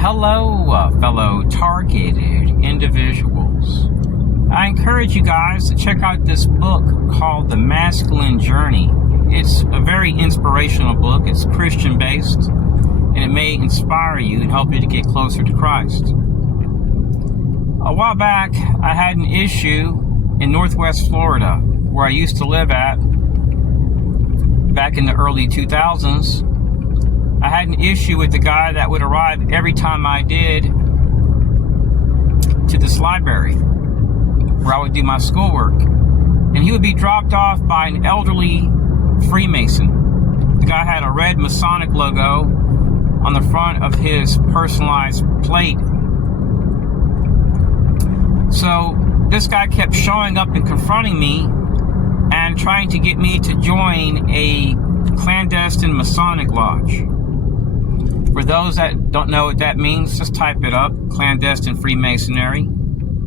Hello, fellow targeted individuals. I encourage you guys to check out this book called The Masculine Journey. It's a very inspirational book. It's Christian-based, and it may inspire you and help you to get closer to Christ. A while back, I had an issue in Northwest Florida, where I used to live at back in the early 2000s. I had an issue with the guy that would arrive every time I did to this library where I would do my schoolwork. And he would be dropped off by an elderly Freemason. The guy had a red Masonic logo on the front of his personalized plate. So this guy kept showing up and confronting me and trying to get me to join a clandestine Masonic lodge. For those that don't know what that means, just type it up, clandestine Freemasonry.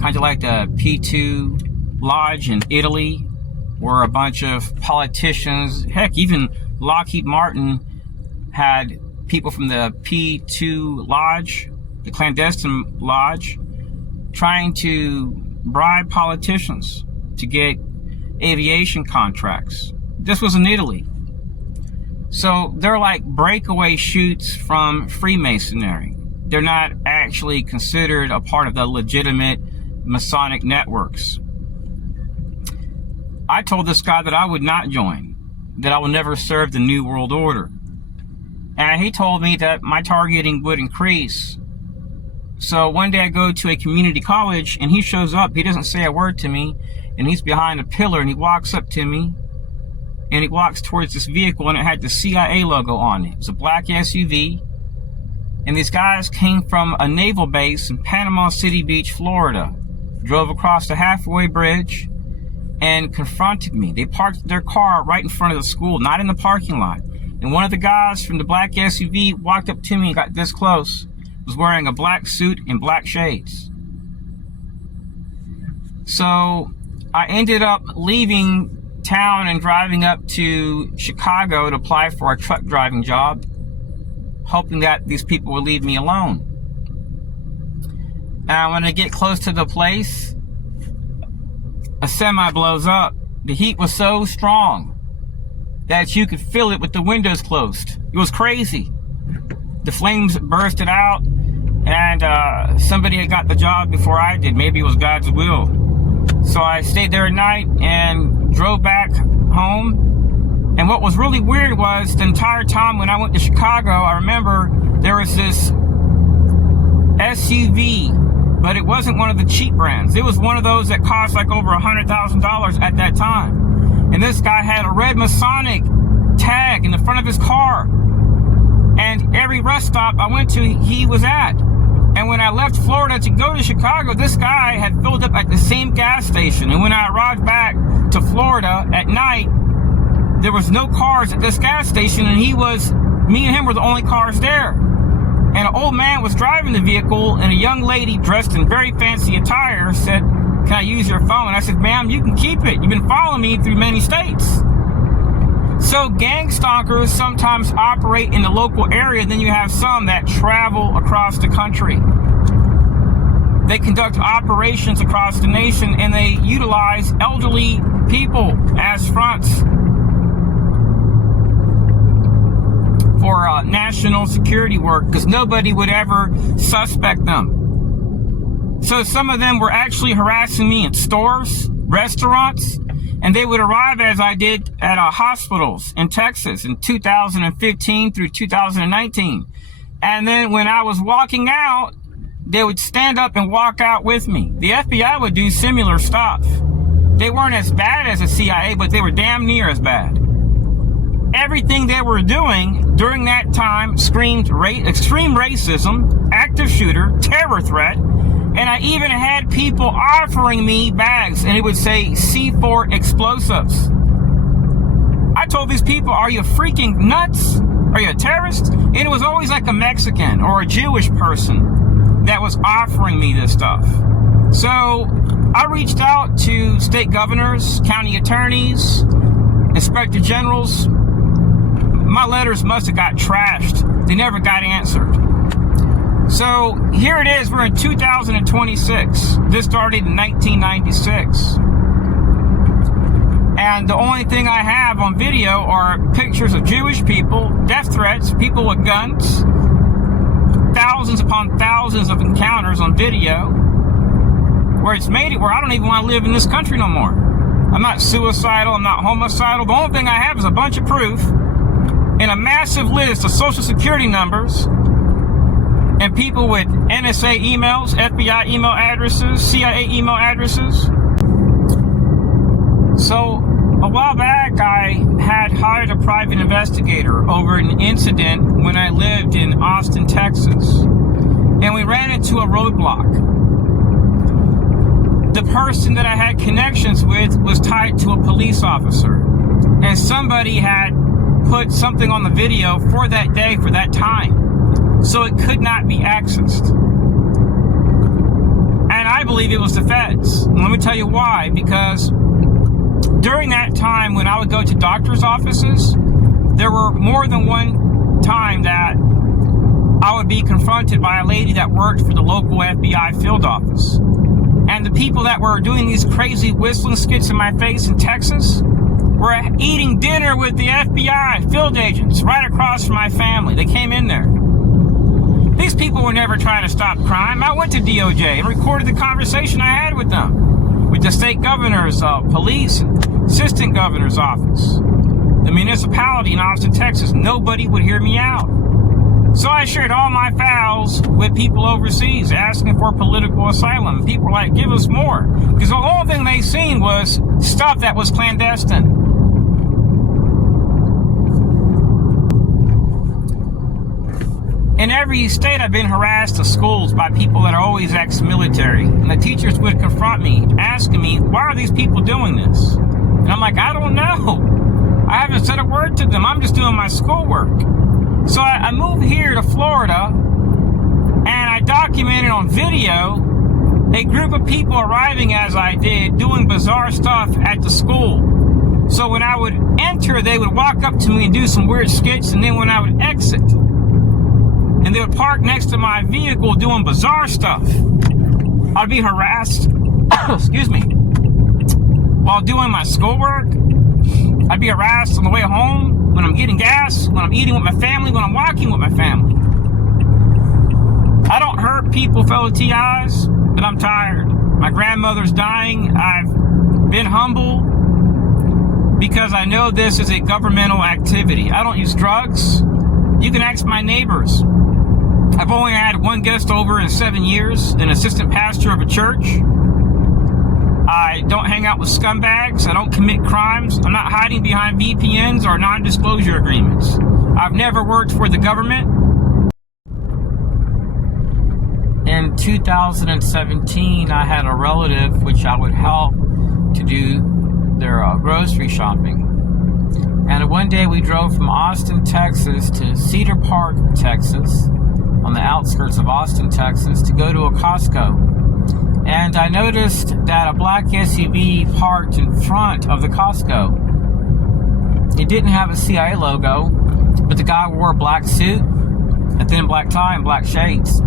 Kind of like the P2 lodge in Italy, where a bunch of politicians, heck, even Lockheed Martin had people from the P2 lodge, the clandestine lodge, trying to bribe politicians to get aviation contracts. This was in Italy. So they're like breakaway shoots from Freemasonry. They're not actually considered a part of the legitimate Masonic networks. I told this guy that I would not join, that I would never serve the New World Order. And he told me that my targeting would increase. So one day I go to a community college and he shows up. He doesn't say a word to me, and he's behind a pillar, and he walks up to me and he walks towards this vehicle, and it had the CIA logo on it. It was a black SUV, and these guys came from a naval base in Panama City Beach, Florida, drove across the halfway bridge and confronted me. They parked their car right in front of the school, not in the parking lot. And one of the guys from the black SUV walked up to me and got this close, was wearing a black suit and black shades. So I ended up leaving town and driving up to Chicago to apply for a truck driving job, hoping that these people would leave me alone. And when I get close to the place, a semi blows up. The heat was so strong that you could feel it with the windows closed. It was crazy. The flames bursted out, and somebody had got the job before I did. Maybe it was God's will. So I stayed there at night and drove back home. And what was really weird was the entire time when I went to Chicago, I remember there was this SUV, but it wasn't one of the cheap brands. It was one of those that cost like over $100,000 at that time. And this guy had a red Masonic tag in the front of his car. And every rest stop I went to, he was at. And when I left Florida to go to Chicago, this guy had filled up at the same gas station. And when I arrived back to Florida at night, there was no cars at this gas station, and me and him were the only cars there. And an old man was driving the vehicle, and a young lady dressed in very fancy attire said, "Can I use your phone?" And I said, "Ma'am, you can keep it. You've been following me through many states." So gang stalkers sometimes operate in the local area, then you have some that travel across the country. They conduct operations across the nation, and they utilize elderly people as fronts for national security work, because nobody would ever suspect them. So some of them were actually harassing me in stores, restaurants, and they would arrive, as I did, at hospitals in Texas in 2015 through 2019. And then when I was walking out, they would stand up and walk out with me. The FBI would do similar stuff. They weren't as bad as the CIA, but they were damn near as bad. Everything they were doing during that time screamed extreme racism, active shooter, terror threat. And I even had people offering me bags, and it would say C4 explosives. I told these people, "Are you freaking nuts? Are you a terrorist?" And it was always like a Mexican or a Jewish person that was offering me this stuff. So I reached out to state governors, county attorneys, inspector generals. My letters must have got trashed. They never got answered. So here it is, we're in 2026. This started in 1996. And the only thing I have on video are pictures of Jewish people, death threats, people with guns, thousands upon thousands of encounters on video, where it's made it where I don't even want to live in this country no more. I'm not suicidal, I'm not homicidal. The only thing I have is a bunch of proof and a massive list of social security numbers and people with NSA emails, FBI email addresses, CIA email addresses. So a while back, I had hired a private investigator over an incident when I lived in Austin, Texas. And we ran into a roadblock. The person that I had connections with was tied to a police officer. And somebody had put something on the video for that day, for that time. So it could not be accessed. And I believe it was the feds. And let me tell you why. Because during that time when I would go to doctor's offices, there were more than one time that I would be confronted by a lady that worked for the local FBI field office. And the people that were doing these crazy whistling skits in my face in Texas were eating dinner with the FBI field agents right across from my family. They came in there. These people were never trying to stop crime. I went to DOJ and recorded the conversation I had with them, with the state governor's police and assistant governor's office, the municipality in Austin, Texas. Nobody would hear me out. So I shared all my files with people overseas asking for political asylum. People were like, give us more. Because the only thing they seen was stuff that was clandestine. In every state, I've been harassed to schools by people that are always ex-military. And the teachers would confront me, asking me, why are these people doing this? And I'm like, I don't know. I haven't said a word to them. I'm just doing my schoolwork. So I moved here to Florida, and I documented on video a group of people arriving as I did, doing bizarre stuff at the school. So when I would enter, they would walk up to me and do some weird skits, and then when I would exit, and they would park next to my vehicle doing bizarre stuff, I'd be harassed, excuse me, while doing my schoolwork. I'd be harassed on the way home, when I'm getting gas, when I'm eating with my family, when I'm walking with my family. I don't hurt people, fellow TIs, but I'm tired. My grandmother's dying. I've been humble because I know this is a governmental activity. I don't use drugs. You can ask my neighbors. I've only had one guest over in 7 years, an assistant pastor of a church. I don't hang out with scumbags. I don't commit crimes. I'm not hiding behind VPNs or non-disclosure agreements. I've never worked for the government. In 2017, I had a relative which I would help to do their grocery shopping. And one day we drove from Austin, Texas to Cedar Park, Texas, on the outskirts of Austin, Texas, to go to a Costco. And I noticed that a black SUV parked in front of the Costco. It didn't have a CIA logo, but the guy wore a black suit, a thin black tie, and black shades.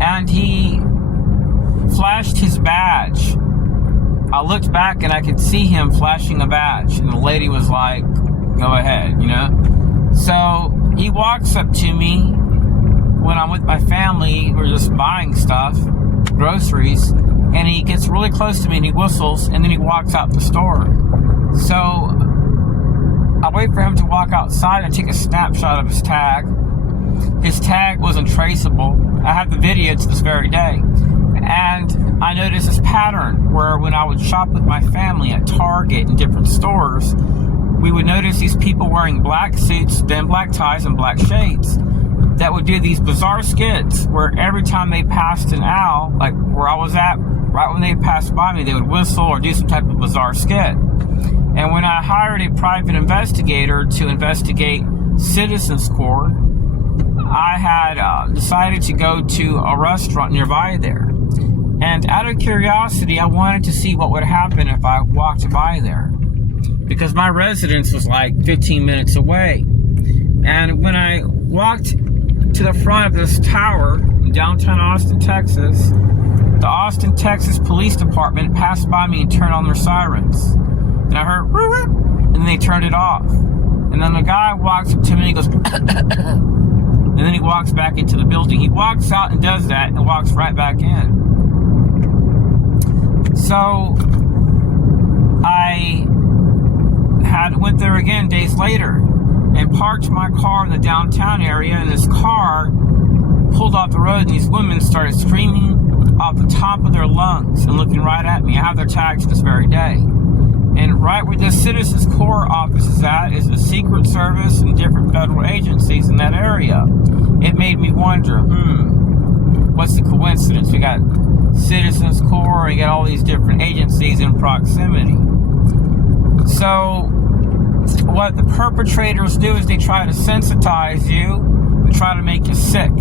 And he flashed his badge. I looked back and I could see him flashing a badge. And the lady was like, go ahead, you know? So he walks up to me when I'm with my family. We're just buying stuff, groceries, and he gets really close to me and he whistles, and then he walks out the store. So I wait for him to walk outside and take a snapshot of his tag. His tag wasn't traceable. I have the video to this very day. And I noticed this pattern where when I would shop with my family at Target and different stores, we would notice these people wearing black suits, thin black ties, and black shades that would do these bizarre skits where every time they passed an aisle, like where I was at, right when they passed by me, they would whistle or do some type of bizarre skit. And when I hired a private investigator to investigate Citizens Corps, I had decided to go to a restaurant nearby there. And out of curiosity, I wanted to see what would happen if I walked by there, because my residence was like 15 minutes away. And when I walked to the front of this tower in downtown Austin, Texas. The Austin, Texas Police Department passed by me and turned on their sirens. And I heard, whoop, whoop, and then they turned it off. And then the guy walks up to me and he goes, and then he walks back into the building. He walks out and does that and walks right back in. So I went there again days later and parked my car in the downtown area, and this car pulled off the road and these women started screaming off the top of their lungs and looking right at me. I have their tags this very day. And right where the Citizens Corps office is at is the Secret Service and different federal agencies in that area. It made me wonder, what's the coincidence? We got Citizens Corps, and you got all these different agencies in proximity. So what the perpetrators do is they try to sensitize you and try to make you sick.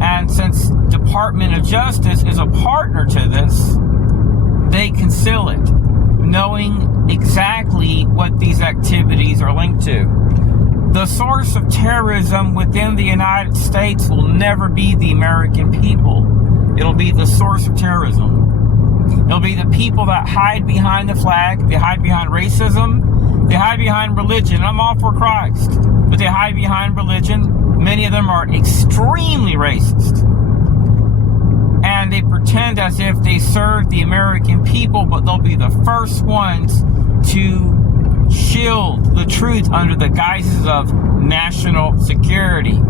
And since Department of Justice is a partner to this, they conceal it, knowing exactly what these activities are linked to. The source of terrorism within the United States will never be the American people. It'll be the source of terrorism. It'll be the people that hide behind the flag, they hide behind racism, they hide behind religion. I'm all for Christ, but they hide behind religion. Many of them are extremely racist. And they pretend as if they serve the American people, but they'll be the first ones to shield the truth under the guises of national security.